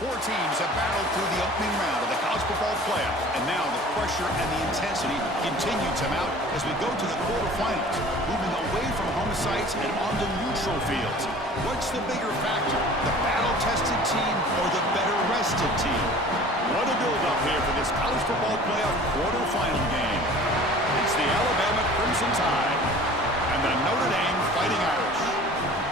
Four teams have battled through the opening round of the college football playoff, and now the pressure and the intensity continue to mount as we go to the quarterfinals, moving away from home sites and onto neutral fields. What's the bigger factor, the battle-tested team or the better-rested team? What a build-up here for this college football playoff quarterfinal game. It's the Alabama Crimson Tide and the Notre Dame Fighting Irish.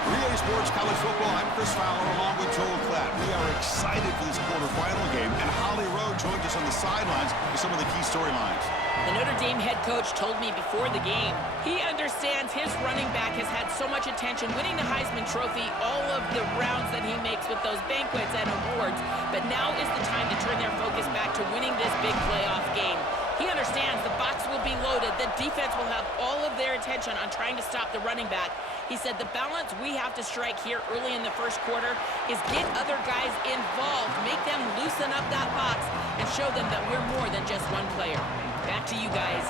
Relay Sports College Football, I'm Chris Fowler along with Joel Klatt. We are excited for this quarterfinal game, and Holly Rowe joins us on the sidelines with some of the key storylines. The Notre Dame head coach told me before the game he understands his running back has had so much attention winning the Heisman Trophy, all of the rounds that he makes with those banquets and awards, but now is the time to turn their focus back to winning this big playoff game. He understands the box will be loaded, the defense will have all of their attention on trying to stop the running back. He said the balance we have to strike here early in the first quarter is get other guys involved, make them loosen up that box, and show them that we're more than just one player. Back to you guys.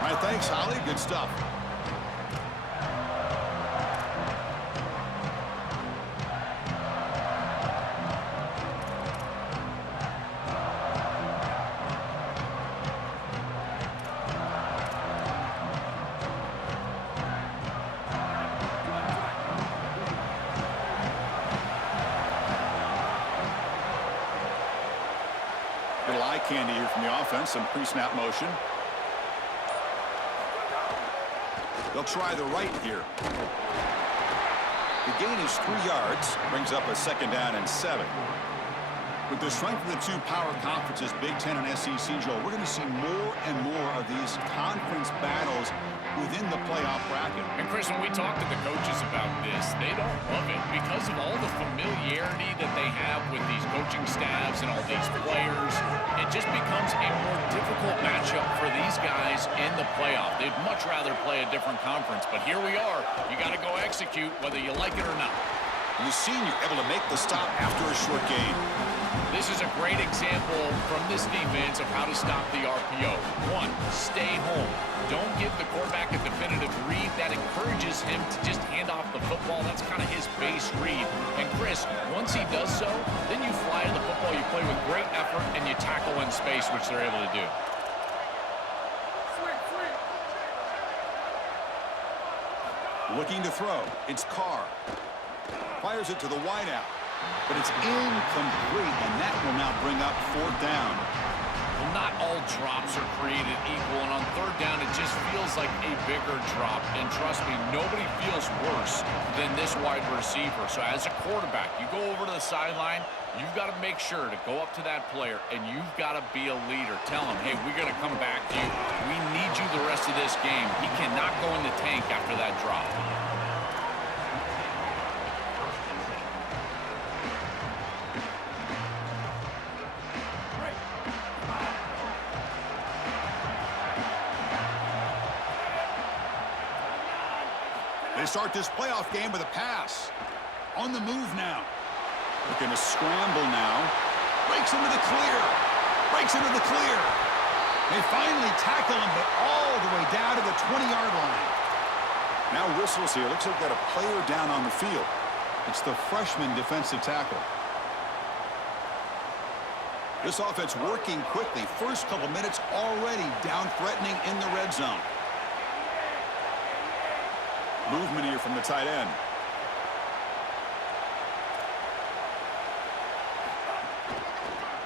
All right, thanks, Holly. Good stuff. Little eye candy here from the offense, some pre-snap motion. They'll try the right here. The gain is 3 yards, brings up a 2nd down and 7. With the strength of the two power conferences, Big Ten and SEC, Joel, we're going to see more and more of these conference battles within the playoff bracket. And Chris, when we talk to the coaches about this, they don't love it because of all the familiarity that they have with these coaching staffs and all these players. It just becomes a more difficult matchup for these guys in the playoff. They'd much rather play a different conference, but here we are. You got to go execute whether you like it or not. The senior able to make the stop after a short gain. This is a great example from this defense of how to stop the RPO. 1, stay home. Don't give the quarterback a definitive read. That encourages him to just hand off the football. That's kind of his base read. And Chris, once he does so, then you fly to the football, you play with great effort, and you tackle in space, which they're able to do. Looking to throw. It's Carr. Fires it to the wideout. But it's incomplete, and that will now bring up 4th down. Well, not all drops are created equal, and on 3rd down, it just feels like a bigger drop. And trust me, nobody feels worse than this wide receiver. So as a quarterback, you go over to the sideline, you've got to make sure to go up to that player, and you've got to be a leader. Tell him, hey, we're going to come back to you. We need you the rest of this game. He cannot go in the tank after that drop. They start this playoff game with a pass. On the move now. Looking to scramble now. Breaks into the clear. Breaks into the clear. They finally tackle him, but all the way down to the 20-yard line. Now whistles here. Looks like they've got a player down on the field. It's the freshman defensive tackle. This offense working quickly. First couple minutes already down threatening in the red zone. Movement here from the tight end.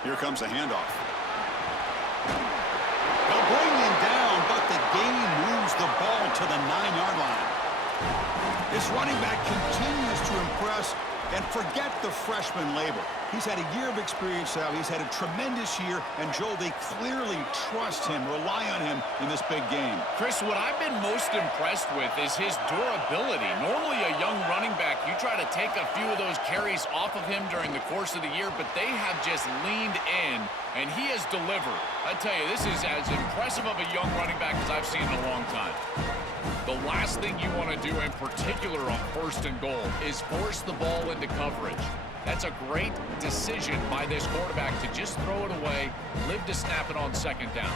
Here comes a handoff. They'll bring him down, but the game moves the ball to the 9-yard line. This running back continues to impress, and forget the freshman label. He's had a year of experience now. He's had a tremendous year, and Joel, they clearly trust him, rely on him in this big game. Chris, what I've been most impressed with is his durability. Normally a young running back, you try to take a few of those carries off of him during the course of the year, but they have just leaned in, and he has delivered. I tell you, this is as impressive of a young running back as I've seen in a long time. The last thing you want to do, in particular on 1st and goal, is force the ball into coverage. That's a great decision by this quarterback to just throw it away, live to snap it on 2nd down.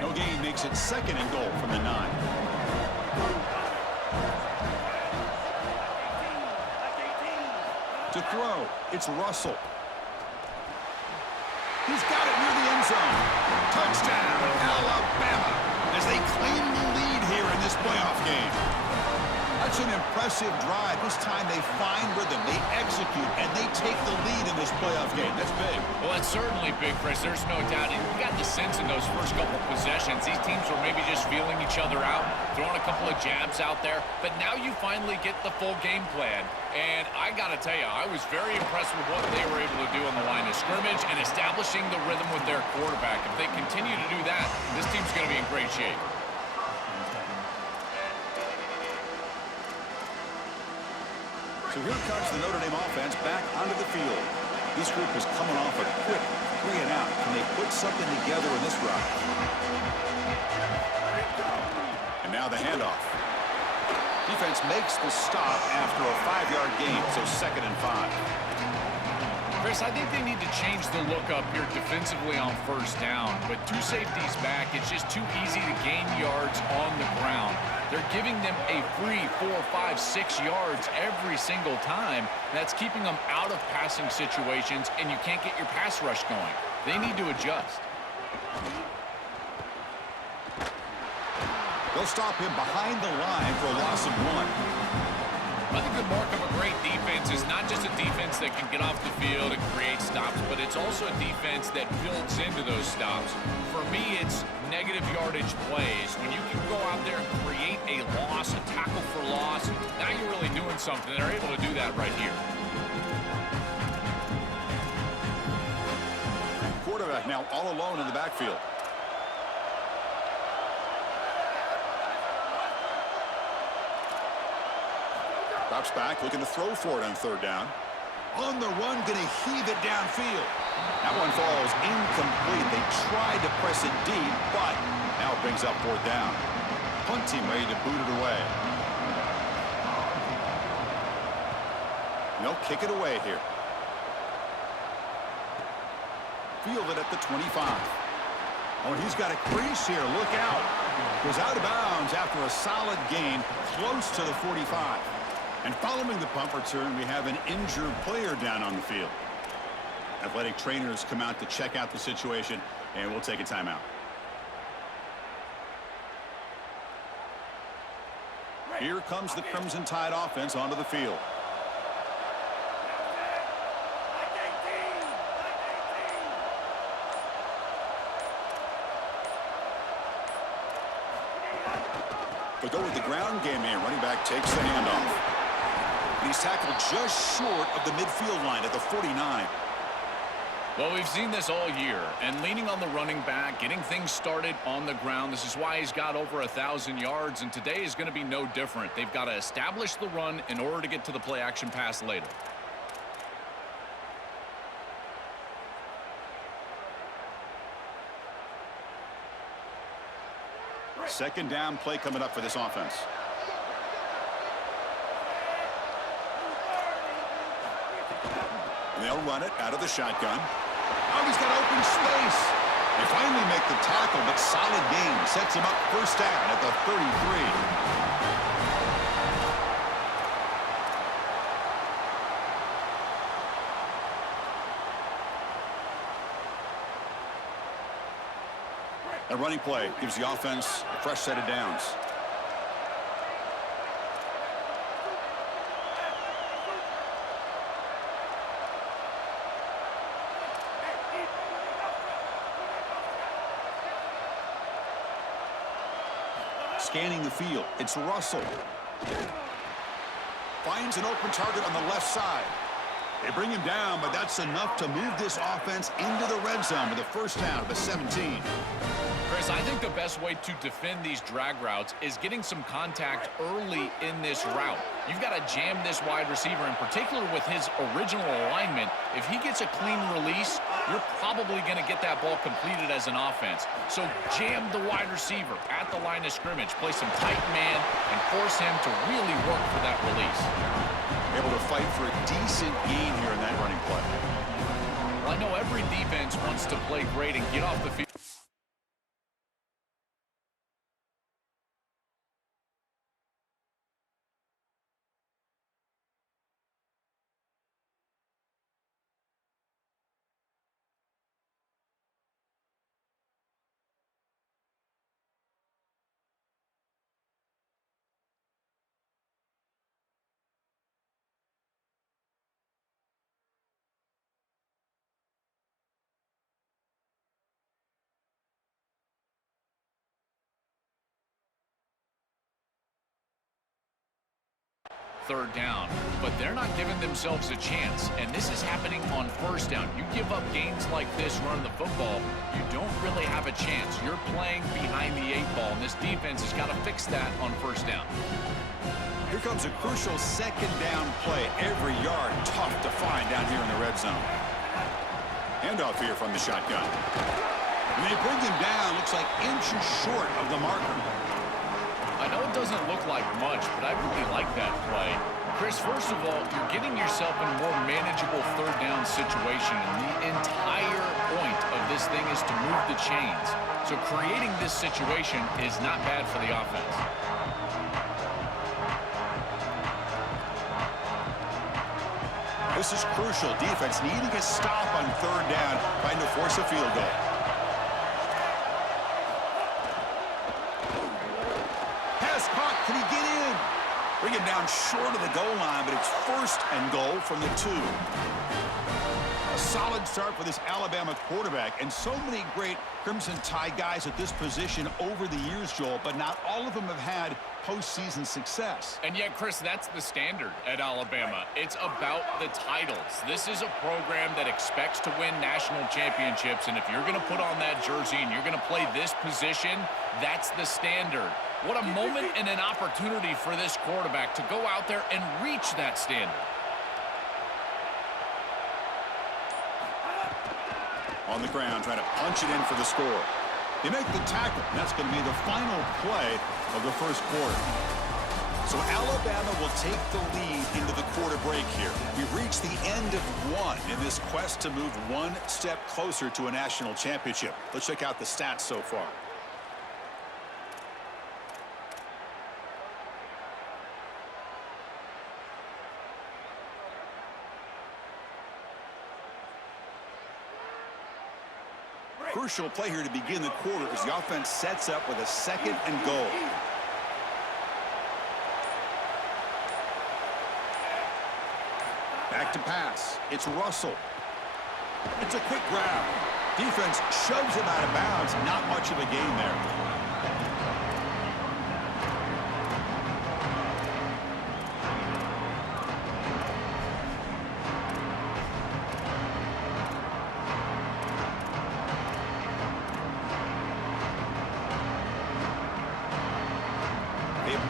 No gain makes it 2nd and goal from the 9. throw. It's Russell. He's got it near the end zone. Touchdown, Alabama, as they claim the lead here in this playoff game. That's an impressive drive. This time they find rhythm, they execute, and they take the lead in this playoff game. That's big. Well, it's certainly big, Chris. There's no doubt. And you got the sense in those first couple of possessions, these teams were maybe just feeling each other out, throwing a couple of jabs out there. But now you finally get the full game plan. And I got to tell you, I was very impressed with what they were able to do on the line of scrimmage and establishing the rhythm with their quarterback. If they continue to do that, this team's going to be in great shape. So here comes the Notre Dame offense back onto the field. This group is coming off a quick 3-and-out. Can they put something together in this drive? And now the handoff. Defense makes the stop after a 5-yard gain, so 2nd and 5. Chris, I think they need to change the look up here defensively on first down. With two safeties back, it's just too easy to gain yards on the ground. They're giving them a free 4, 5, 6 yards every single time. That's keeping them out of passing situations, and you can't get your pass rush going. They need to adjust. They'll stop him behind the line for a loss of 1. I think the mark of a great defense is not just a defense that can get off the field and create stops, but it's also a defense that builds into those stops. For me, it's negative yardage plays. When you can go out there and create a loss, a tackle for loss, now you're really doing something. They're able to do that right here. Quarterback now all alone in the backfield. Drops back, looking to throw for it on 3rd down. On the run, going to heave it downfield. That one falls incomplete. They tried to press it deep, but now it brings up 4th down. Punt team ready to boot it away. They'll kick it away here. Fielded at the 25. Oh, and he's got a crease here. Look out. Goes out of bounds after a solid gain close to the 45. And following the punt return, we have an injured player down on the field. Athletic trainers come out to check out the situation, and we'll take a timeout. Here comes the Crimson Tide offense onto the field. They go with the ground game here. Running back takes the handoff. He's tackled just short of the midfield line at the 49. Well, we've seen this all year, and leaning on the running back, getting things started on the ground. This is why he's got over 1,000 yards, and today is going to be no different. They've got to establish the run in order to get to the play-action pass later. Second down play coming up for this offense. They'll run it out of the shotgun. Oh, he's got open space. They finally make the tackle, but solid gain sets him up 1st down at the 33. A running play gives the offense a fresh set of downs. Scanning the field, it's Russell. Finds an open target on the left side. They bring him down, but that's enough to move this offense into the red zone with a 1st down of the 17. Chris, I think the best way to defend these drag routes is getting some contact early in this route. You've got to jam this wide receiver, in particular with his original alignment. If he gets a clean release, you're probably going to get that ball completed as an offense. So jam the wide receiver at the line of scrimmage, play some tight man, and force him to really work for that release. Able to fight for a decent gain here in that running play. Well, I know every defense wants to play great and get off the field. third down, but they're not giving themselves a chance, and this is happening on first down. You give up gains like this running the football, you don't really have a chance. You're playing behind the 8 ball, and this defense has got to fix that on first down. Here comes a crucial second down play. Every yard tough to find down here in the red zone. Handoff here from the shotgun. And they bring him down, looks like inches short of the marker. I know it doesn't look like much, but I really like that play. Chris, first of all, you're getting yourself in a more manageable third down situation, and the entire point of this thing is to move the chains. So creating this situation is not bad for the offense. This is crucial. Defense needing a stop on third down, trying to force a field goal. Pass caught. Can he get in? Bring him down short of the goal line, but it's first and goal from the 2. A solid start for this Alabama quarterback, and so many great Crimson Tide guys at this position over the years, Joel, but not all of them have had postseason success. And yet, Chris, that's the standard at Alabama. It's about the titles. This is a program that expects to win national championships, and if you're going to put on that jersey and you're going to play this position, that's the standard. What a moment and an opportunity for this quarterback to go out there and reach that standard. On the ground, trying to punch it in for the score. They make the tackle. That's going to be the final play of the first quarter. So Alabama will take the lead into the quarter break here. We've reached the end of one in this quest to move one step closer to a national championship. Let's check out the stats so far. Crucial play here to begin the quarter as the offense sets up with a second and goal. Back to pass. It's Russell. It's a quick grab. Defense shoves him out of bounds. Not much of a gain there.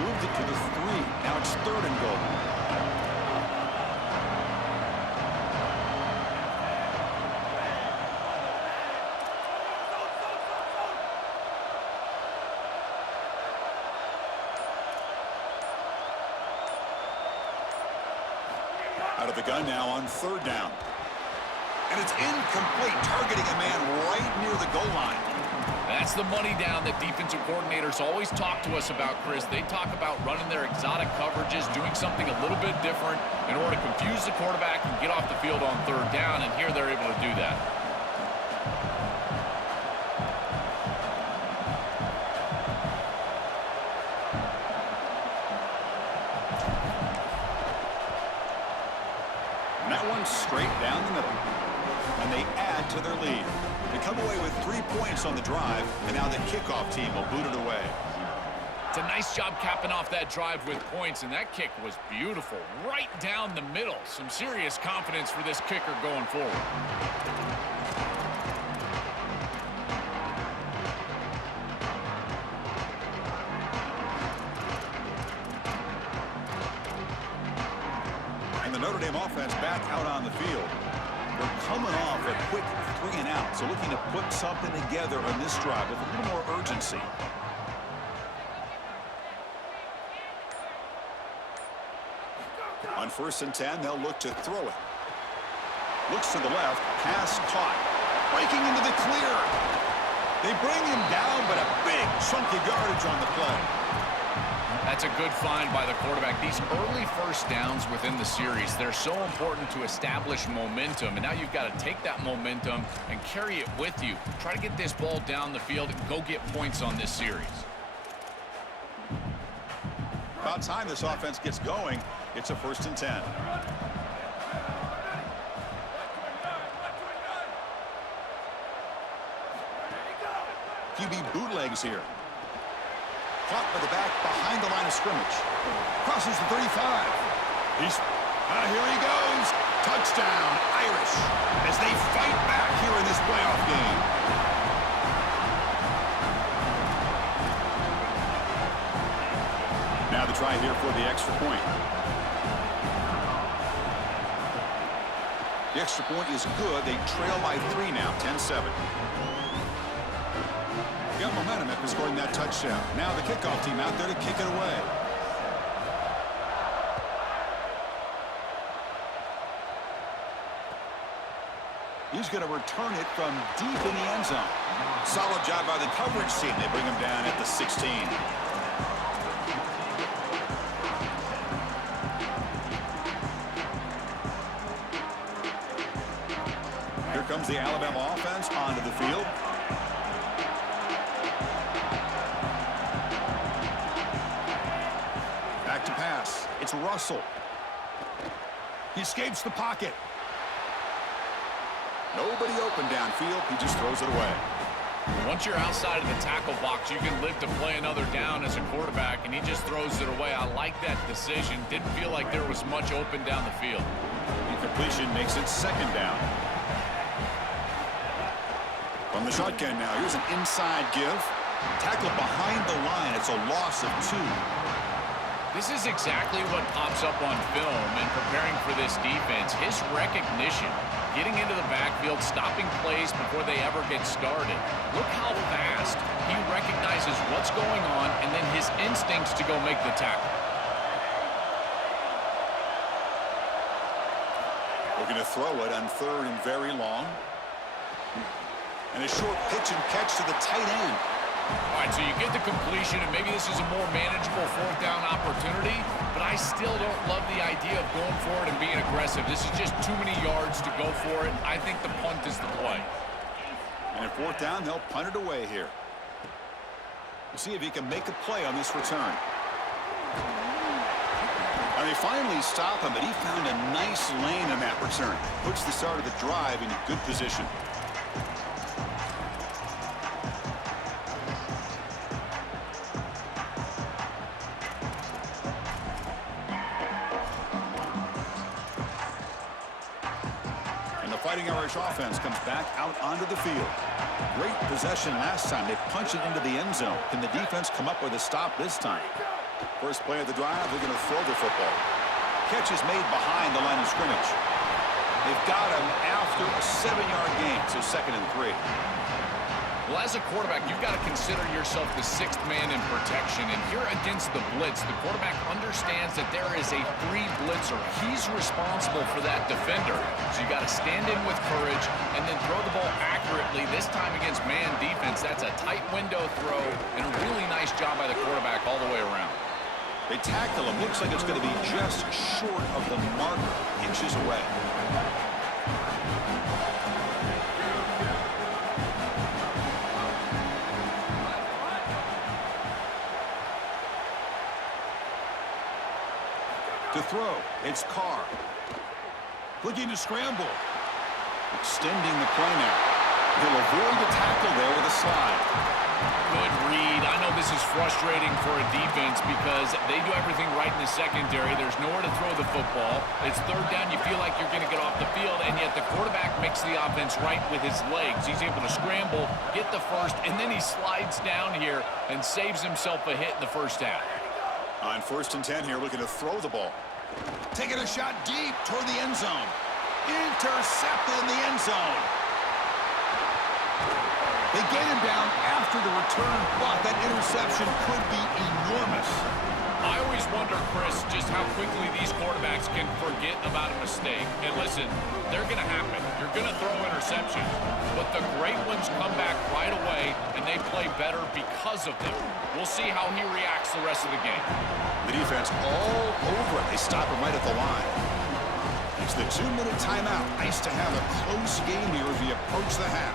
Moved it to the 3. Now it's third and goal. Out of the gun now on third down. And it's incomplete, targeting a man right near the goal line. That's the money down that defensive coordinators always talk to us about, Chris. They talk about running their exotic coverages, doing something a little bit different in order to confuse the quarterback and get off the field on third down, and here they're able to do that. And that one's straight down the middle. And they add to their lead. They come away with 3 points on the drive, and now the kickoff team will boot it away. It's a nice job capping off that drive with points, and that kick was beautiful. Right down the middle. Some serious confidence for this kicker going forward. And the Notre Dame offense back out on the field. They're coming off a quick 3 and out, so looking to put something together on this drive with a little more urgency. On 1st and 10, they'll look to throw it. Looks to the left, pass caught. Breaking into the clear. They bring him down, but a big chunk of yardage on the play. That's a good find by the quarterback. These early first downs within the series, they're so important to establish momentum. And now you've got to take that momentum and carry it with you. Try to get this ball down the field and go get points on this series. About time this offense gets going. It's a 1st and 10. QB bootlegs here. Caught by the back behind the line of scrimmage. Crosses the 35. Here he goes. Touchdown, Irish, as they fight back here in this playoff game. Now the try here for the extra point. The extra point is good. They trail by 3 now, 10-7. Got momentum after scoring that touchdown. Now the kickoff team out there to kick it away. He's going to return it from deep in the end zone. Solid job by the coverage team. They bring him down at the 16. Here comes the Alabama offense onto the field. Back to pass. It's Russell. He escapes the pocket. Nobody open downfield. He just throws it away. Once you're outside of the tackle box, you can live to play another down as a quarterback, and he just throws it away. I like that decision. Didn't feel like there was much open down the field. Incompletion makes it second down. From the shotgun now, here's an inside give. Tackle behind the line. It's a loss of 2. This is exactly what pops up on film in preparing for this defense. His recognition, getting into the backfield, stopping plays before they ever get started. Look how fast he recognizes what's going on and then his instincts to go make the tackle. Looking to throw it on 3rd and very long. And a short pitch and catch to the tight end. All right, so you get the completion, and maybe this is a more manageable 4th down opportunity, but I still don't love the idea of going for it and being aggressive. This is just too many yards to go for it. I think the punt is the play. And at 4th down, they'll punt it away here. We'll see if he can make a play on this return. And they finally stop him, but he found a nice lane in that return. Puts the start of the drive in a good position. Fighting Irish offense comes back out onto the field. Great possession last time. They punch it into the end zone. Can the defense come up with a stop this time? First play of the drive, they're going to throw the football. Catch is made behind the line of scrimmage. They've got him after a 7-yard gain, so 2nd and 3. Well, as a quarterback, you've got to consider yourself the 6th man in protection. And here against the blitz, the quarterback understands that there is a free blitzer. He's responsible for that defender. So you got to stand in with courage and then throw the ball accurately. This time against man defense, that's a tight window throw and a really nice job by the quarterback all the way around. They tackle him. Looks like it's going to be just short of the marker, inches away. To throw, it's Carr. Looking to scramble. Extending the play now. He'll avoid the tackle there with a slide. Good read. I know this is frustrating for a defense because they do everything right in the secondary. There's nowhere to throw the football. It's 3rd down. You feel like you're going to get off the field, and yet the quarterback makes the offense right with his legs. He's able to scramble, get the first, and then he slides down here and saves himself a hit in the first half. On 1st and 10 here, looking to throw the ball. Taking a shot deep toward the end zone. Intercepted in the end zone. They get him down after the return, but that interception could be enormous. I always wonder, Chris, just how quickly these quarterbacks can forget about a mistake. And listen, they're going to happen. You're going to throw interceptions. But the great ones come back right away, and they play better because of them. We'll see how he reacts the rest of the game. The defense all over it. They stop him right at the line. It's the 2-minute timeout. Nice to have a close game here as we approach the half.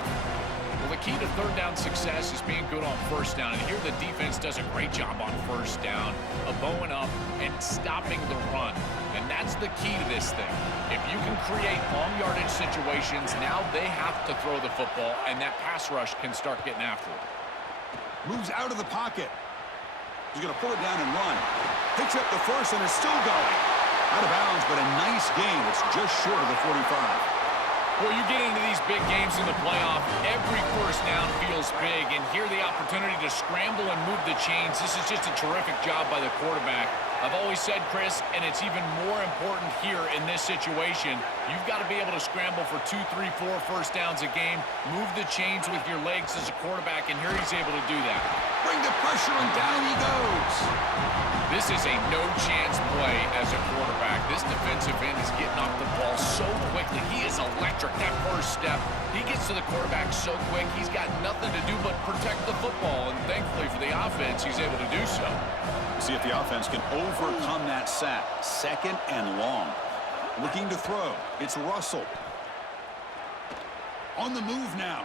Well, the key to 3rd down success is being good on 1st down. And here the defense does a great job on 1st down of bowing up and stopping the run. And that's the key to this thing. If you can create long yardage situations, now they have to throw the football, and that pass rush can start getting after it. Moves out of the pocket. He's going to pull it down and run. Picks up the first and is still going. Out of bounds, but a nice gain. It's just short of the 45. Well, you get into these big games in the playoff, every first down feels big, and here the opportunity to scramble and move the chains. This is just a terrific job by the quarterback. I've always said, Chris, and it's even more important here in this situation, you've got to be able to scramble for 2, 3, 4 first downs a game, move the chains with your legs as a quarterback, and here he's able to do that. Bring the pressure, and down he goes. This is a no-chance play as a quarterback. This defensive end is getting off the ball so quickly. He is electric. That first step, he gets to the quarterback so quick, he's got nothing to do but protect the football, and thankfully for the offense, he's able to do so. See if the offense can overcome that sack. Second and long. Looking to throw. It's Russell. On the move now.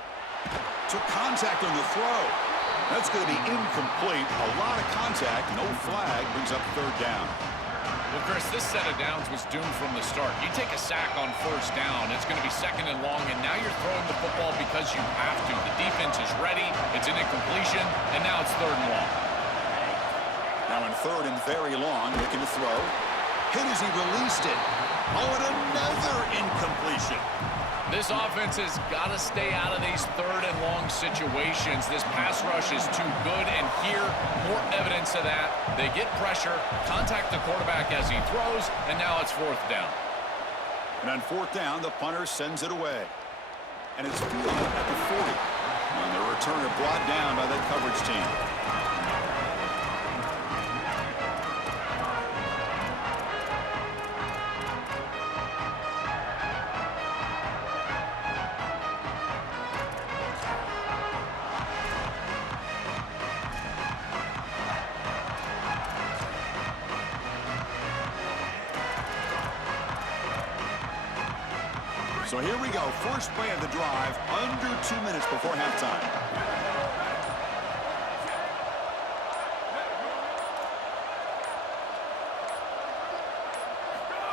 Took contact on the throw. That's going to be incomplete. A lot of contact. No flag. Brings up third down. Well, Chris, this set of downs was doomed from the start. You take a sack on first down, it's going to be second and long, and now you're throwing the football because you have to. The defense is ready. It's an incompletion, and now it's third and long. Now in third and very long, looking to throw. Hit as he released it. Oh, and another incompletion. This offense has got to stay out of these third and long situations. This pass rush is too good, and here, more evidence of that. They get pressure, contact the quarterback as he throws, and now it's fourth down. And on fourth down, the punter sends it away. And it's fielded at the 40. And the returner brought down by that coverage team. So here we go, first play of the drive, under 2 minutes before halftime.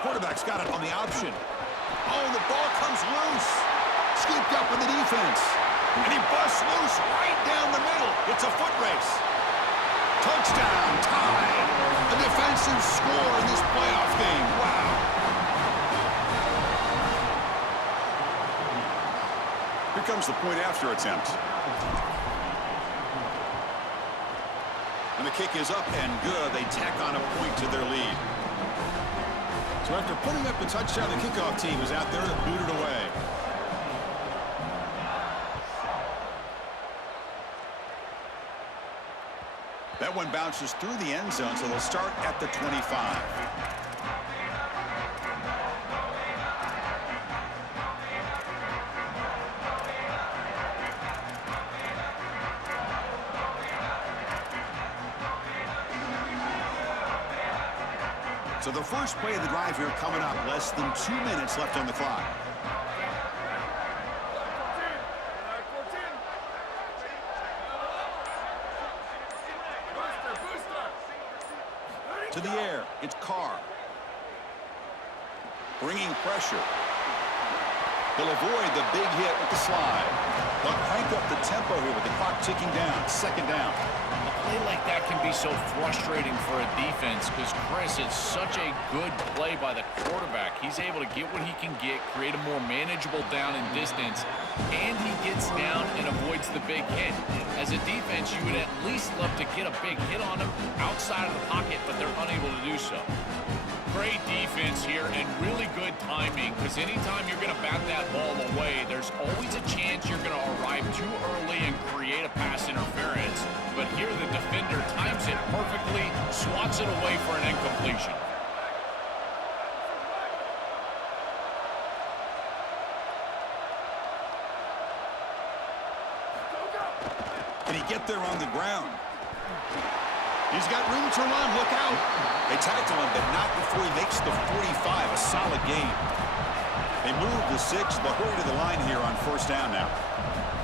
Quarterback's got it on the option. Oh, the ball comes loose. Scooped up in the defense. And he busts loose right down the middle. It's a foot race. Touchdown, tied. A defensive score in this playoff game. Wow. Here comes the point after attempt. And the kick is up and good. They tack on a point to their lead. So after putting up the touchdown, the kickoff team is out there to boot it away. That one bounces through the end zone, so they'll start at the 25. So the first play of the drive here coming up. Less than 2 minutes left on the clock. To the air, it's Carr. Bringing pressure. He'll avoid the big hit with the slide. They'll crank up the tempo here with the clock ticking down. Second down. A play like that can be so frustrating for a defense because, Chris, it's such a good play by the quarterback. He's able to get what he can get, create a more manageable down and distance, and he gets down and avoids the big hit. As a defense, you would at least love to get a big hit on him outside of the pocket, but they're unable to do so. Great defense here and really good timing because anytime you're going to bat that ball away, there's always a chance you're going to arrive too early and create a pass interference. But here the defender times it perfectly, swats it away for an incompletion. Can he get there on the ground? He's got room to run. Look out. They tackle him, but not before he makes the 45. A solid gain. They move the 6. They'll hurry to the line here on first down now.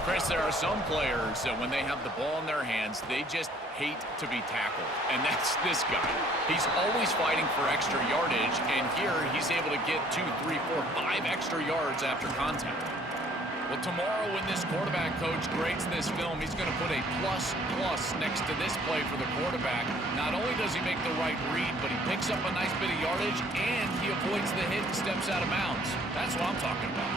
Chris, there are some players that when they have the ball in their hands, they just hate to be tackled. And that's this guy. He's always fighting for extra yardage, and here he's able to get 2, 3, 4, 5 extra yards after contact. Well, tomorrow when this quarterback coach grades this film, he's going to put a plus next to this play for the quarterback. Not only does he make the right read, but he picks up a nice bit of yardage, and he avoids the hit and steps out of bounds. That's what I'm talking about.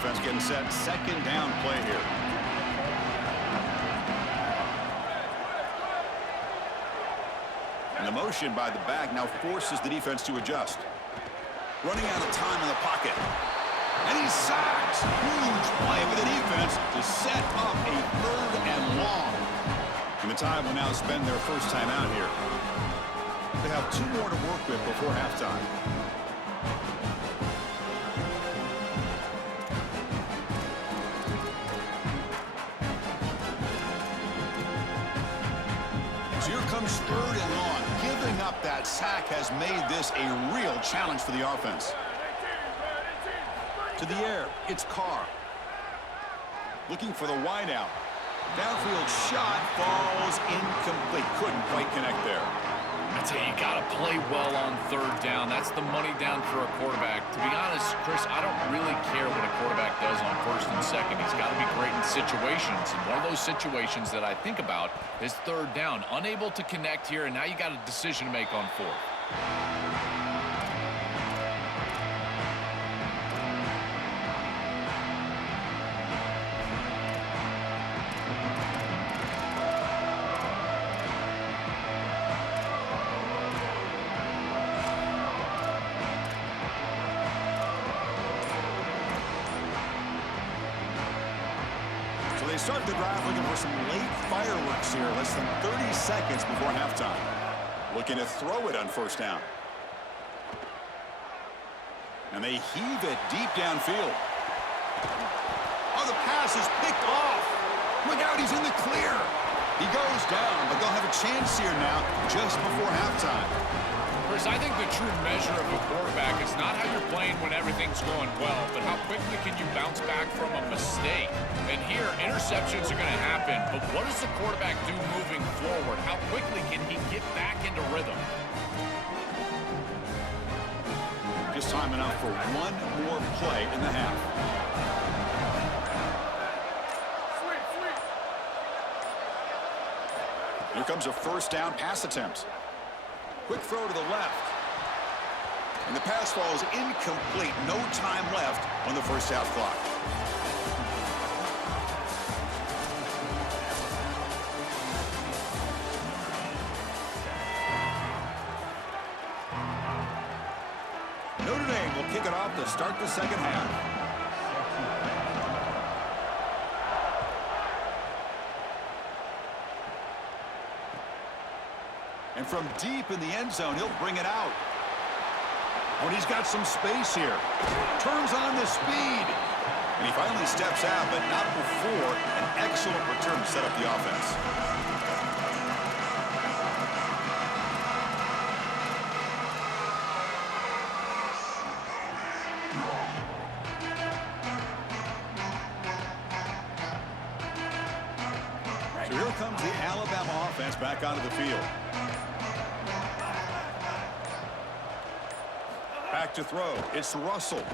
Offense getting set. Second down play here. And the motion by the back now forces the defense to adjust. Running out of time in the pocket. And he's sacked. Huge play for the defense to set up a 3rd and long. And the Tide will now spend their first time out here. They have 2 more to work with before halftime. So here comes 3rd and long. Giving up that sack has made this a real challenge for the offense. To the air, it's Carr. Looking for the wideout. Downfield shot falls incomplete. Couldn't quite connect there. I tell you, you got to play well on 3rd down. That's the money down for a quarterback. To be honest, Chris, I don't really care what a quarterback does on 1st and 2nd. He's got to be great in situations. And one of those situations that I think about is 3rd down. Unable to connect here, and now you got a decision to make on 4th. So they start the drive looking for some late fireworks here. Less than 30 seconds before halftime. Looking to throw it on 1st down. And they heave it deep downfield. Oh, the pass is picked off. Look out, he's in the clear. He goes down, but they'll have a chance here now just before halftime. Chris, I think the true measure of a quarterback is not how you're playing when everything's going well, but how quickly can you bounce back from a mistake. And here, interceptions are going to happen, but what does the quarterback do moving forward? How quickly can he get back into rhythm? Just time enough for one more play in the half. Here comes a 1st down pass attempt. Quick throw to the left. And the pass falls incomplete. No time left on the 1st half clock. Notre Dame will kick it off to start the 2nd half. And from deep in the end zone, he'll bring it out. Oh, and he's got some space here. Turns on the speed. And he finally steps out, but not before an excellent return to set up the offense. So here comes the Alabama offense back onto the field. Back to throw. It's Russell.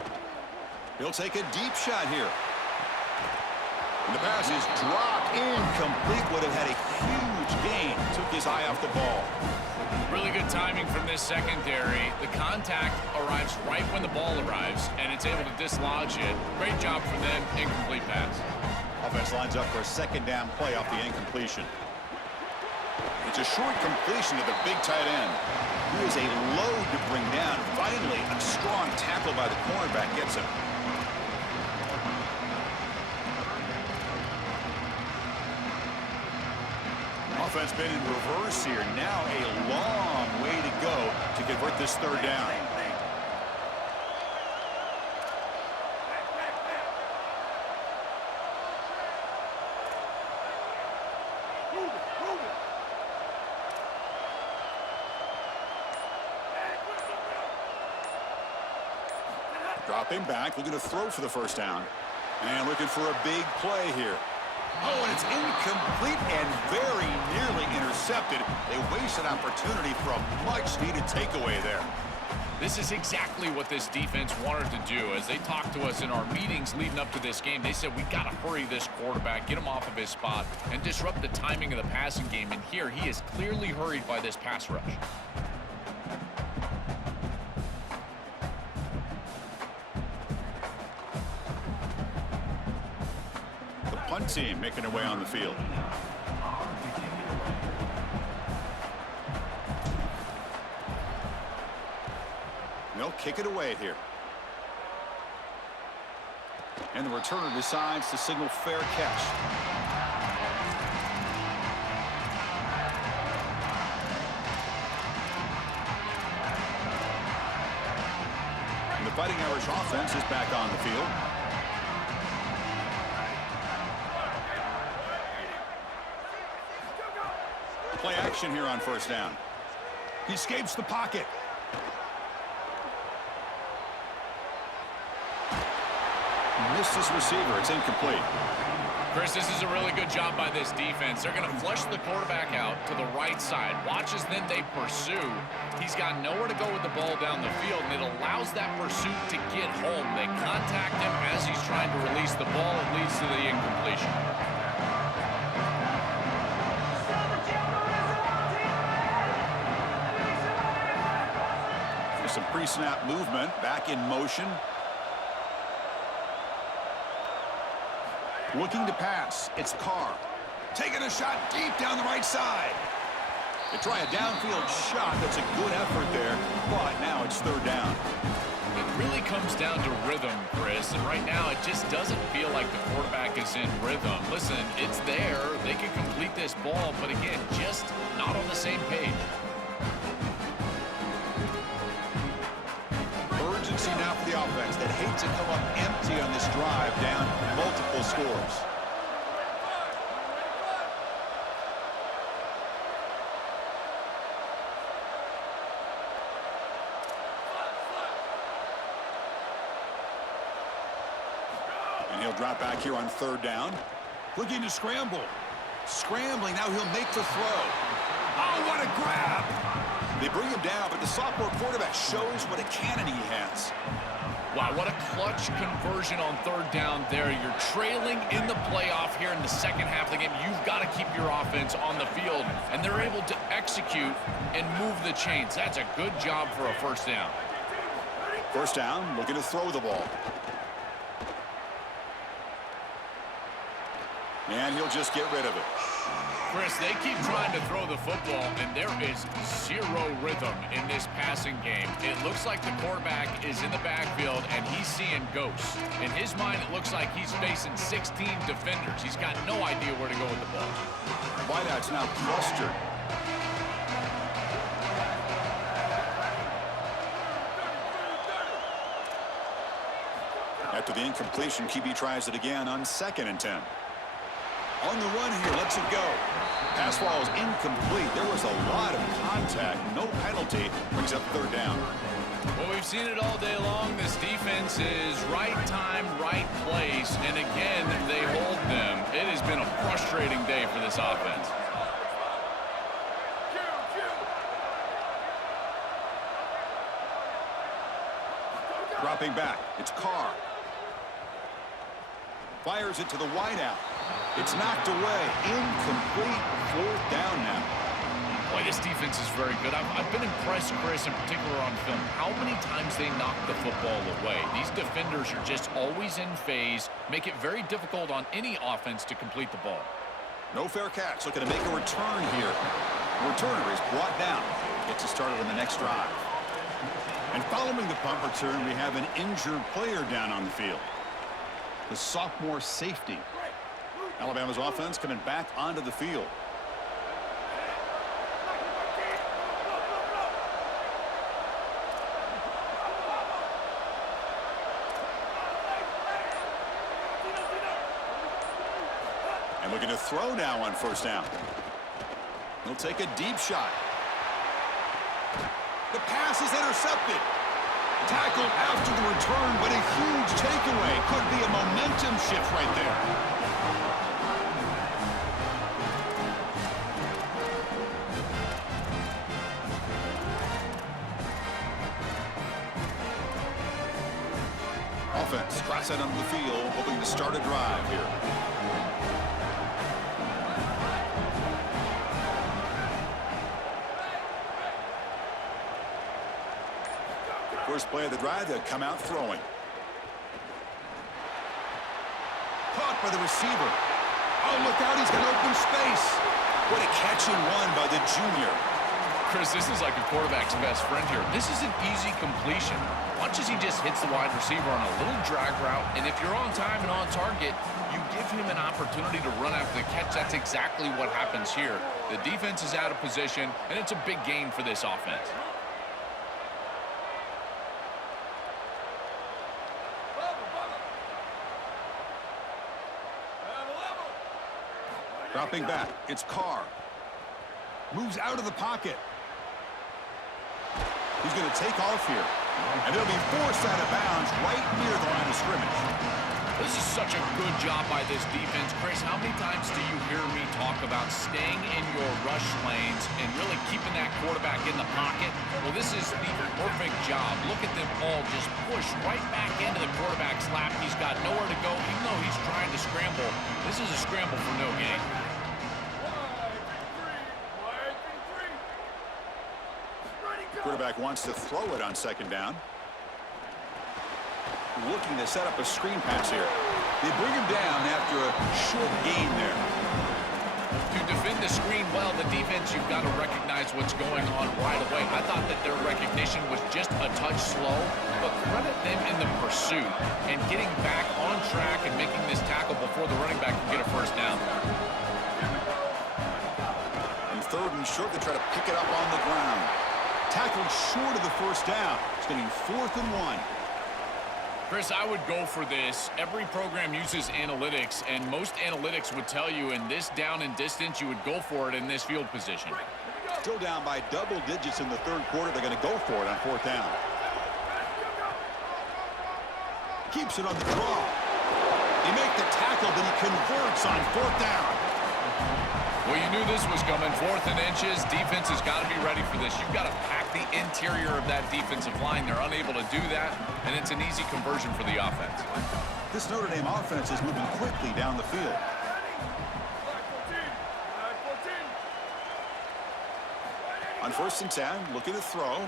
He'll take a deep shot here. And the pass is dropped incomplete. Would have had a huge gain. Took his eye off the ball. Really good timing from this secondary. The contact arrives right when the ball arrives, and it's able to dislodge it. Great job for them. Incomplete pass. Offense lines up for a 2nd down play off the incompletion. It's a short completion to the big tight end. He is a load to bring down. Finally, a strong tackle by the cornerback gets him. Offense been in reverse here. Now a long way to go to convert this 3rd down. Dropping back, looking to throw for the first down. And looking for a big play here. Oh, and it's incomplete and very nearly intercepted. They wasted opportunity for a much-needed takeaway there. This is exactly what this defense wanted to do. As they talked to us in our meetings leading up to this game, they said, we got to hurry this quarterback, get him off of his spot, and disrupt the timing of the passing game. And here, he is clearly hurried by this pass rush. The punt team making their way on the field. They'll kick it away here. And the returner decides to signal fair catch. And the Fighting Irish offense is back on the field. Play action here on first down. He escapes the pocket. Missed his receiver. It's incomplete. Chris, this is a really good job by this defense. They're going to flush the quarterback out to the right side. Watch as then they pursue. He's got nowhere to go with the ball down the field, and it allows that pursuit to get home. They contact him as he's trying to release the ball. It leads to the incompletion. There's some pre-snap movement. Back in motion. Looking to pass. It's Carr. Taking a shot deep down the right side. They try a downfield shot. That's a good effort there, but now it's third down. It really comes down to rhythm, Chris, and right now it just doesn't feel like the quarterback is in rhythm. Listen, it's there. They can complete this ball, but again, just not on the same page. Urgency now for the offense that hate to come up empty on this drive, down multiple scores. And he'll drop back here on third down. Looking to scramble. Scrambling, now he'll make the throw. Oh, what a grab! They bring him down, but the sophomore quarterback shows what a cannon he has. Wow, what a clutch conversion on third down there. You're trailing in the playoff here in the second half of the game. You've got to keep your offense on the field, and they're able to execute and move the chains. That's a good job for a first down. First down, looking to throw the ball. And he'll just get rid of it. Chris, they keep trying to throw the football, and there is zero rhythm in this passing game. It looks like the quarterback is in the backfield, and he's seeing ghosts. In his mind, it looks like he's facing 16 defenders. He's got no idea where to go with the ball. Wideout's now clustered. After the incompletion, QB tries it again on 2nd and 10. On the run here, lets it go. Pass ball is incomplete. There was a lot of contact. No penalty. Brings up third down. Well, we've seen it all day long. This defense is right time, right place. And again, they hold them. It has been a frustrating day for this offense. Dropping back. It's Carr. Fires it to the wideout. It's knocked away. Incomplete. Fourth down now. Boy, this defense is very good. I've been impressed, Chris, in particular on film, how many times they knock the football away. These defenders are just always in phase, make it very difficult on any offense to complete the ball. No fair catch. Looking to make a return here. The returner is brought down. Gets it started on the next drive. And following the punt return, we have an injured player down on the field. The sophomore safety. Alabama's offense coming back onto the field. And looking to throw now on first down. He'll take a deep shot. The pass is intercepted. Tackled after the return, but a huge takeaway. Could be a momentum shift right there. Offense cross out onto the field, hoping to start a drive here. First play of the drive, they'll come out throwing. Caught by the receiver. Oh, look out, he's got open space. What a catch and one by the junior. Chris, this is like a quarterback's best friend here. This is an easy completion. Watch as he just hits the wide receiver on a little drag route, and if you're on time and on target, you give him an opportunity to run after the catch. That's exactly what happens here. The defense is out of position, and it's a big gain for this offense. Dropping back, it's Carr. Moves out of the pocket. He's going to take off here. And it'll be forced out of bounds right near the line of scrimmage. This is such a good job by this defense. Chris, how many times do you hear me talk about staying in your rush lanes and really keeping that quarterback in the pocket? Well, this is the perfect job. Look at them all just push right back into the quarterback's lap. He's got nowhere to go, even though he's trying to scramble. This is a scramble for no gain. Quarterback wants to throw it on second down. Looking to set up a screen pass here. They bring him down after a short gain there. To defend the screen well, the defense, you've got to recognize what's going on right away. I thought that their recognition was just a touch slow, but credit them in the pursuit and getting back on track and making this tackle before the running back can get a first down. And third and short, they try to pick it up on the ground. Tackled short of the first down. It's getting 4th and 1. Chris, I would go for this. Every program uses analytics, and most analytics would tell you in this down and distance, you would go for it in this field position. Still down by double digits in the third quarter. They're going to go for it on 4th down. Keeps it on the draw. He makes the tackle, but he converts on 4th down. Well, you knew this was coming. 4th and inches. Defense has got to be ready for this. You've got to pack the interior of that defensive line. They're unable to do that, and it's an easy conversion for the offense. This Notre Dame offense is moving quickly down the field. On 1st and 10, looking to throw.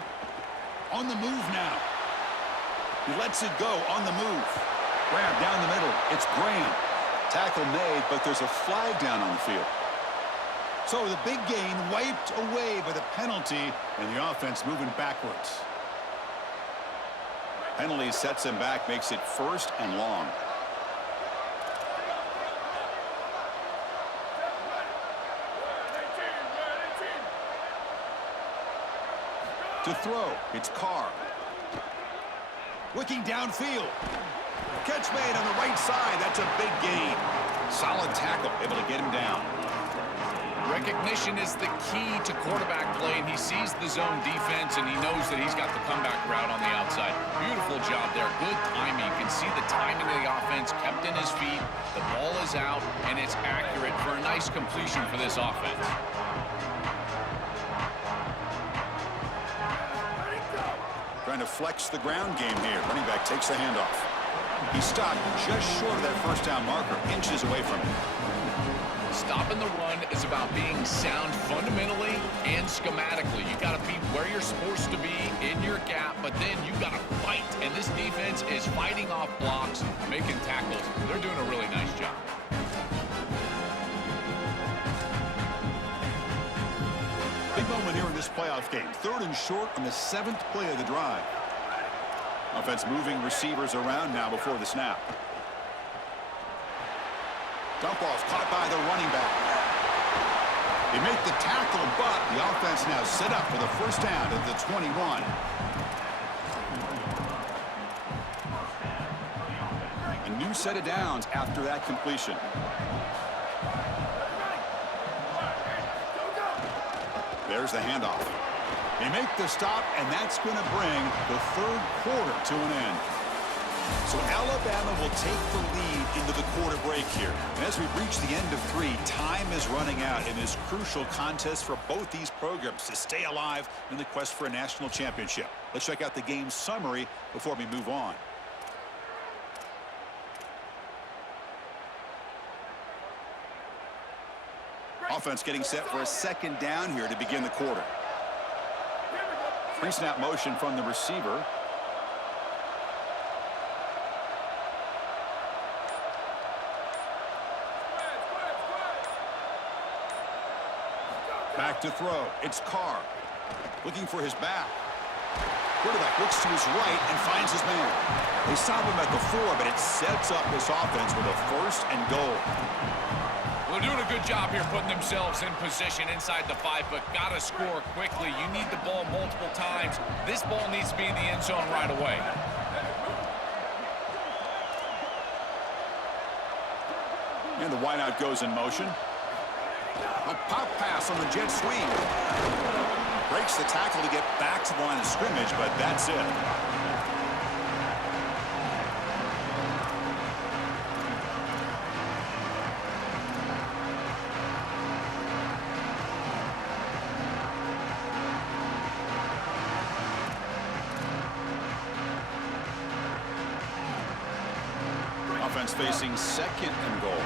On the move now. He lets it go on the move. Graham down the middle. It's Graham. Tackle made, but there's a flag down on the field. So the big gain wiped away by the penalty, and the offense moving backwards. Penalty sets him back, makes it 1st and long. To throw, it's Carr. Looking downfield. Catch made on the right side. That's a big gain. Solid tackle, able to get him down. Recognition is the key to quarterback play, and he sees the zone defense, and he knows that he's got the comeback route on the outside. Beautiful job there. Good timing. You can see the timing of the offense kept in his feet. The ball is out, and it's accurate for a nice completion for this offense. Trying to flex the ground game here. Running back takes the handoff. He stopped just short of that first down marker, inches away from it. Stopping the run is about being sound fundamentally and schematically. You got to be where you're supposed to be in your gap, but then you got to fight. And this defense is fighting off blocks, making tackles. They're doing a really nice job. Big moment here in this playoff game. 3rd and short on the 7th play of the drive. Offense moving receivers around now before the snap. Dump off caught by the running back. They make the tackle, but the offense now set up for the first down at the 21. A new set of downs after that completion. There's the handoff. They make the stop, and that's going to bring the third quarter to an end. So Alabama will take the lead into the quarter break here. And as we reach the end of 3, time is running out in this crucial contest for both these programs to stay alive in the quest for a national championship. Let's check out the game summary before we move on. Offense getting set for a second down here to begin the quarter. Pre-snap motion from the receiver. Back to throw. It's Carr. Looking for his back. Quarterback looks to his right and finds his man. They stop him at the 4, but it sets up this offense with a first and goal. Well, they're doing a good job here putting themselves in position inside the 5, but got to score quickly. You need the ball multiple times. This ball needs to be in the end zone right away. And the wideout goes in motion. A pop pass on the jet sweep. Breaks the tackle to get back to the line of scrimmage, but that's it. Offense facing second and goal.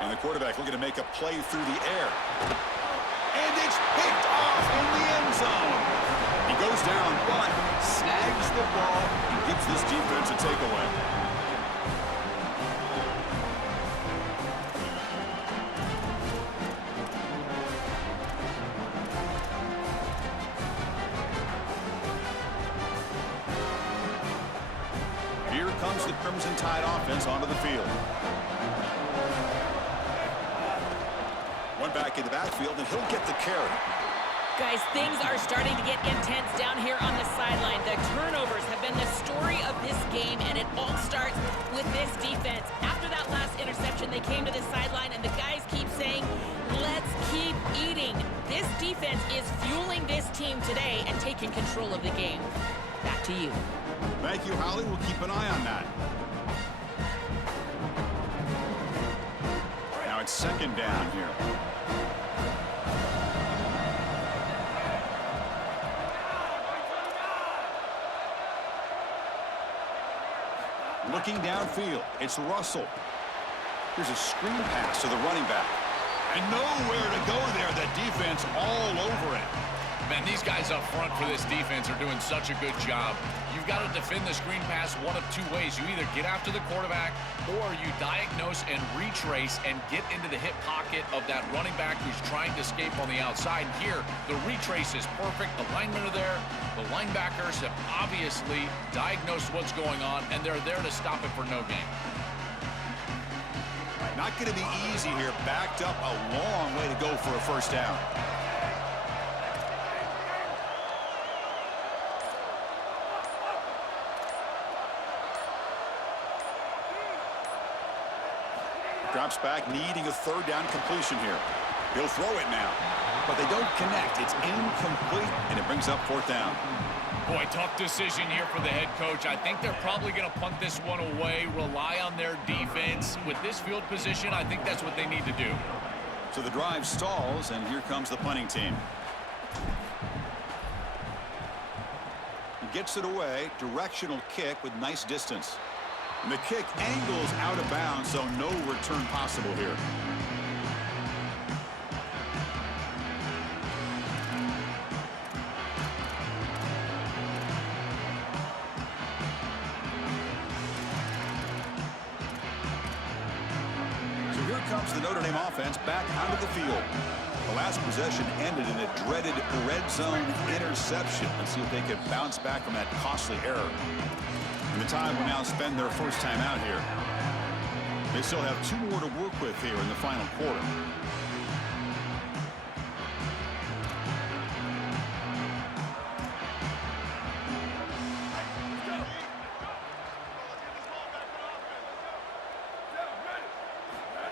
And the quarterback looking to make a play through the air. And it's picked off in the end zone. He goes down, but snags the ball and gives this defense a takeaway. Here comes the Crimson Tide offense onto the field. One back in the backfield, and he'll get the carry. Guys, things are starting to get intense down here on the sideline. The turnovers have been the story of this game, and it all starts with this defense. After that last interception, they came to the sideline, and the guys keep saying, let's keep eating. This defense is fueling this team today and taking control of the game. Back to you. Thank you, Holly. We'll keep an eye on that. Now it's second down here. Looking downfield, it's Russell. Here's a screen pass to the running back. And nowhere to go there. The defense all over it. Man, these guys up front for this defense are doing such a good job. You've got to defend the screen pass one of two ways. You either get after the quarterback or you diagnose and retrace and get into the hip pocket of that running back who's trying to escape on the outside. And here, the retrace is perfect. The linemen are there. The linebackers have obviously diagnosed what's going on, and they're there to stop it for no gain. Not going to be easy here. Backed up a long way to go for a first down. Drops back, needing a third down completion here. He'll throw it now, but they don't connect. It's incomplete, and it brings up fourth down. Boy, tough decision here for the head coach. I think they're probably going to punt this one away, rely on their defense. With this field position, I think that's what they need to do. So the drive stalls, and here comes the punting team. He gets it away, directional kick with nice distance. And the kick angles out of bounds, so no return possible here. So here comes the Notre Dame offense back onto the field. The last possession ended in a dreaded red zone interception. Let's see if they can bounce back from that costly error. And the Tide will now spend their first time out here. They still have 2 more to work with here in the final quarter.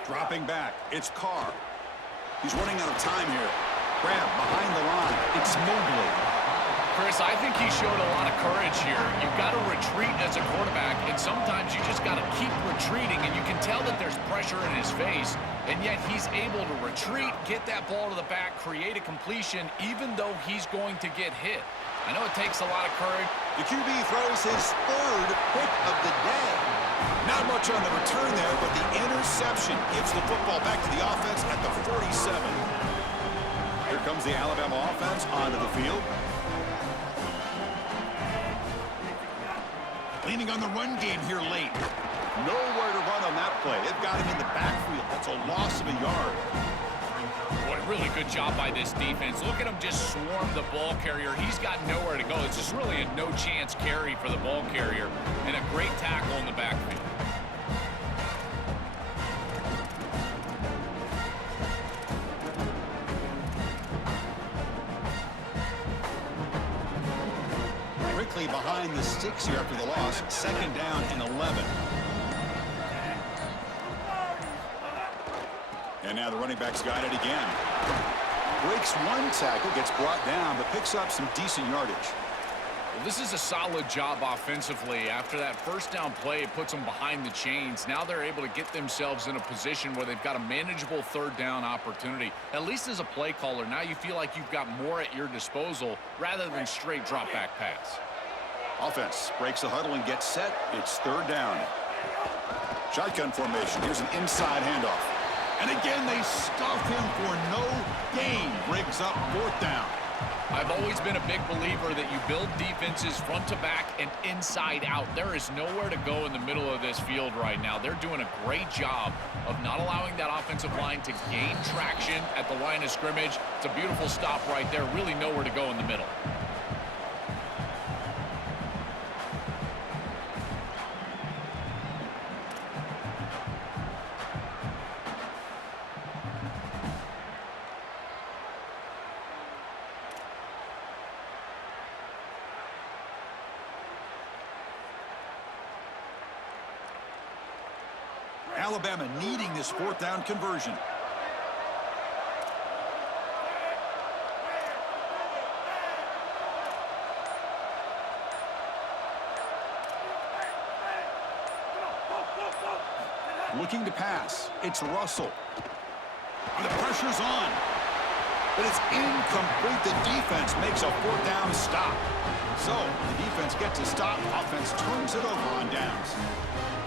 Dropping back, it's Carr. He's running out of time here. Grab behind the line. It's Mobley. Chris, I think he showed a lot of courage here. You've got to retreat as a quarterback, and sometimes you just got to keep retreating, and you can tell that there's pressure in his face, and yet he's able to retreat, get that ball to the back, create a completion, even though he's going to get hit. I know it takes a lot of courage. The QB throws his third pick of the day. Not much on the return there, but the interception gives the football back to the offense at the 47. Here comes the Alabama offense onto the field. Leaning on the run game here late. Nowhere to run on that play. They've got him in the backfield. That's a loss of a yard. Boy, really good job by this defense. Look at him just swarm the ball carrier. He's got nowhere to go. It's just really a no-chance carry for the ball carrier, and a great tackle in the backfield. Quickly behind the sticks here after the loss. Second down and 11. And now the running back's got it again. Breaks one tackle, gets brought down, but picks up some decent yardage. Well, this is a solid job offensively. After that first down play, it puts them behind the chains. Now they're able to get themselves in a position where they've got a manageable third down opportunity. At least as a play caller, now you feel like you've got more at your disposal rather than straight drop back pass. Offense breaks the huddle and gets set. It's third down. Shotgun formation. Here's an inside handoff. And again, they stuff him for no gain. Briggs up fourth down. I've always been a big believer that you build defenses front to back and inside out. There is nowhere to go in the middle of this field right now. They're doing a great job of not allowing that offensive line to gain traction at the line of scrimmage. It's a beautiful stop right there. Really nowhere to go in the middle. Alabama needing this fourth down conversion. Looking to pass. It's Russell. The pressure's on. But it's incomplete. The defense makes a fourth down stop. So the defense gets a stop. Offense turns it over on downs.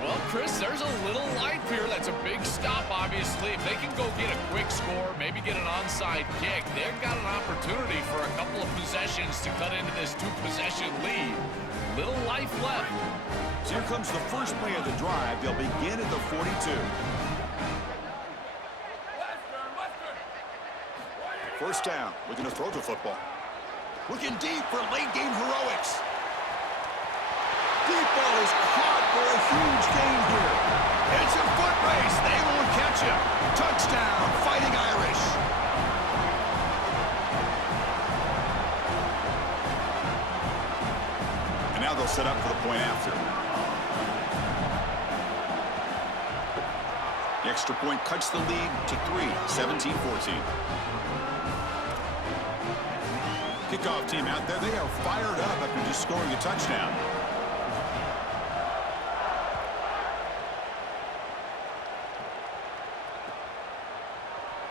Well, Chris, there's a little life here. That's a big stop, obviously. If they can go get a quick score, maybe get an onside kick, they've got an opportunity for a couple of possessions to cut into this two-possession lead. Little life left. So here comes the first play of the drive. They'll begin at the 42. First down. Looking to throw the football. Looking deep for late-game heroics. Deep ball is caught for a huge gain here. It's a foot race. They won't catch him. Touchdown, Fighting Irish. And now they'll set up for the point after. The extra point cuts the lead to 3, 17-14. Kickoff team out there. They are fired up after just scoring a touchdown.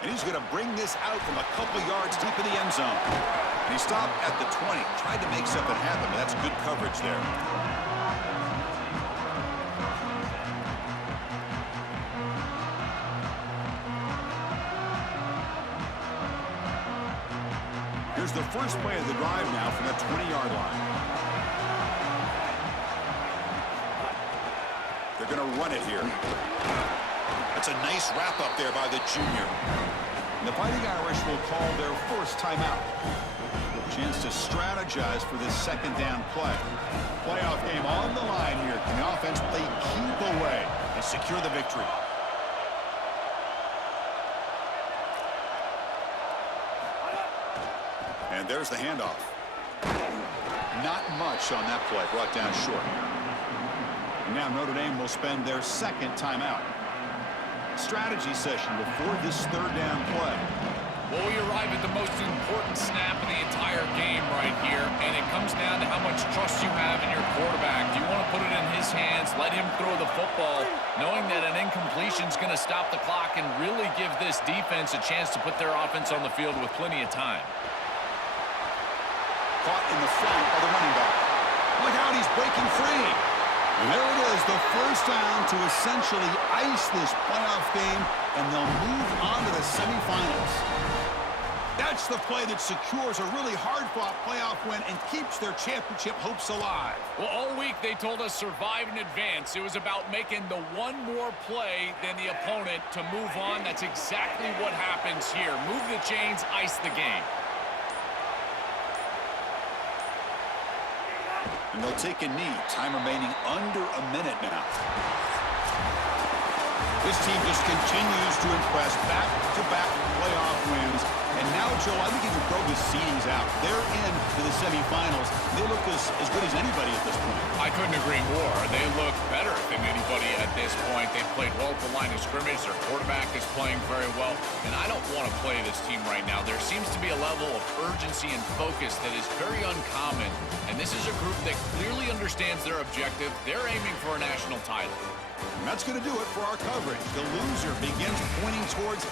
And he's going to bring this out from a couple yards deep in the end zone. And he stopped at the 20. Tried to make something happen, but that's good coverage there. Here's the first play of the drive now from the 20-yard line. They're going to run it here. That's a nice wrap-up there by the junior. And the Fighting Irish will call their first timeout. Chance to strategize for this second down play. Playoff game on the line here. Can the offense play keep away and secure the victory? And there's the handoff. Not much on that play, brought down short. And now Notre Dame will spend their second timeout. Strategy session before this third down play. Well, we arrive at the most important snap of the entire game right here, and it comes down to how much trust you have in your quarterback. Do you want to put it in his hands, let him throw the football, knowing that an incompletion is going to stop the clock and really give this defense a chance to put their offense on the field with plenty of time? Caught in the front of the running back. Look out, he's breaking free. And there it is, the first down to essentially ice this playoff game, and they'll move on to the semifinals. That's the play that secures a really hard-fought playoff win and keeps their championship hopes alive. Well, all week they told us survive and advance. It was about making the one more play than the opponent to move on. That's exactly what happens here. Move the chains, ice the game. And they'll take a knee. Time remaining under a minute now. This team just continues to impress. Back-to-back playoff wins. And now, Joe, I think you can throw the seedings out. They're into the semifinals. They look as good as anybody at this point. I couldn't agree more. They look better than anybody at this point. They've played well at the line of scrimmage. Their quarterback is playing very well. And I don't want to play this team right now. There seems to be a level of urgency and focus that is very uncommon. And this is a group that clearly understands their objective. They're aiming for a national title. And that's going to do it for our coverage. The loser begins pointing towards